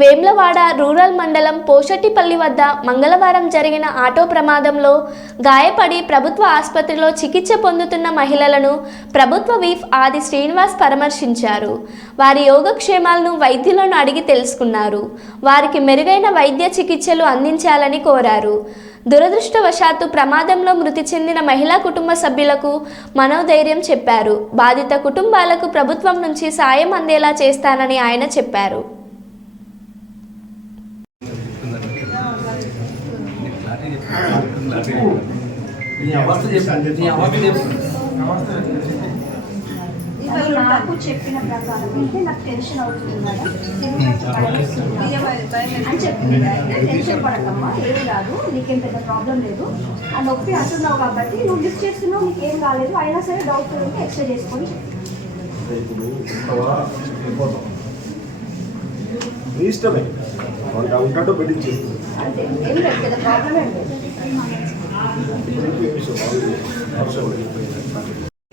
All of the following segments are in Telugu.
వేమ్లవాడ రూరల్ మండలం పోషెట్టిపల్లి వద్ద మంగళవారం జరిగిన ఆటో ప్రమాదంలో గాయపడి ప్రభుత్వ ఆసుపత్రిలో చికిత్స పొందుతున్న మహిళలను ప్రభుత్వ వీఫ్ ఆది శ్రీనివాస్ పరామర్శించారు. వారి యోగక్షేమాలను వైద్యులను అడిగి తెలుసుకున్నారు. వారికి మెరుగైన వైద్య చికిత్సలు అందించాలని కోరారు. దురదృష్టవశాత్తు ప్రమాదంలో మృతి చెందిన మహిళా కుటుంబ సభ్యులకు మనోధైర్యం చెప్పారు. బాధిత కుటుంబాలకు ప్రభుత్వం నుంచి సాయం అందేలా చేస్తానని ఆయన చెప్పారు. నీ అవస్థ చెప్పు నీ అవస్థ చెప్పు నాకు చెప్పిన ప్రకారం అయితే నాకు టెన్షన్ అవుతుంది మేడం. అని చెప్పింది. టెన్షన్ పడకమ్మా ఏం కాదు నీకేం పెద్ద ప్రాబ్లం లేదు. ఆ నొప్పి అంటున్నావు కాబట్టి నువ్వు లిఫ్ట్ చేస్తున్నావు నీకు ఏం కాలేదు అయినా సరే డౌట్ ఉంటే ఎక్స్రే చేసుకొని వాళ్ళకి ఉంటాడో లేదు.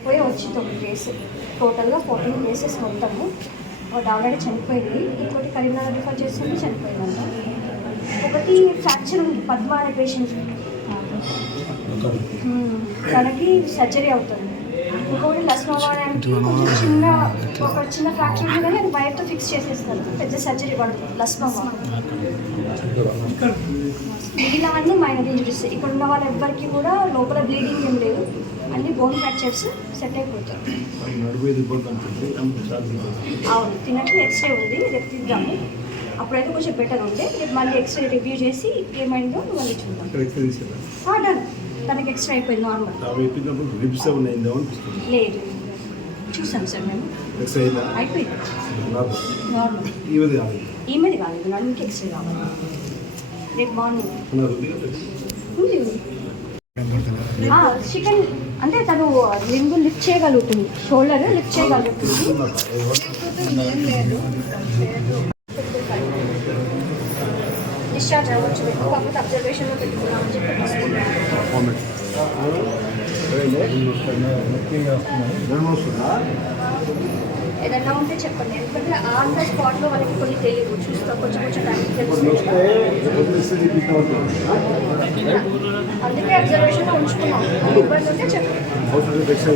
పోయి వచ్చి తొమ్మిది కేసు టోటల్గా ఫోర్టీన్ కేసెస్ మొత్తము. ఒకటి ఆల్రెడీ చనిపోయింది. ఇంకోటి కరీంనగర్ రిఫర్ చేస్తుంది చనిపోయిందంట. ఒకటి ఫ్రాక్చర్ ఉంది. పద్మ అనే పేషెంట్ తనకి సర్జరీ అవుతుంది. ఇంకోటి లస్మోవా అనే ఆమెకి కొంచెం చిన్న ఒక చిన్న ఫ్రాక్చర్ ఉంది కానీ అది వైర్తో ఫిక్స్ చేసేస్తారు పెద్ద సర్జరీ పడుతుంది లస్మోవా మిగిలినవన్నీ మైనర్ ఇంజరీస్ ఇక్కడ ఉన్న వాళ్ళు ఎవ్వరికి కూడా లోపల బ్లీడింగ్ ఏం లేదు అన్ని బోన్ ఫ్రాక్చర్స్ సెట్ అంటుంది అవును తినట్టు ఎక్స్రే ఉంది రేపు తీద్దాము అప్పుడైతే కొంచెం బెటర్ ఉండే రేపు మళ్ళీ ఎక్స్రే రివ్యూ చేసి ఏమైందో మళ్ళీ చూద్దాం. తనకి ఎక్స్రే అయిపోయింది నార్మల్ ఆమె ఎప్పినప్పుడు రిబ్స్ ఏమైనా అయిందా అనిపిస్తుంది లేదు చూసాం సార్ మేము. అయిందా? అయిపోయింది. నార్మల్ ఈమెది ఈమెది కాలేదు నడుముకి ఎక్స్రే కావాలి. రేపు మార్నింగ్ ఉంది. చికెన్ అంటే తను లింగు లిఫ్ట్ చేయగలుగుతుంది. షోల్డర్ లిఫ్ట్ చేయగలుగుతుంది. డిశ్చార్జ్ అవ్వచ్చు మేము కాకపోతే అబ్జర్వేషన్లో పెట్టుకున్నామని చెప్పి తీసుకున్నాం. ఏదన్నా ఉంటే చెప్పండి ఎందుకంటే ఆన్ ద స్పాట్లో వాళ్ళకి కొన్ని తెలియదు చూస్తా కొంచెం కొంచెం టైం తెలుసు వస్తే ఎక్స్రే తీపించిన అందుకే అబ్జర్వేషన్లో ఉంచుకున్నాం ఇబ్బంది ఉంటే చెప్పండి అవసరం ఎక్స్రే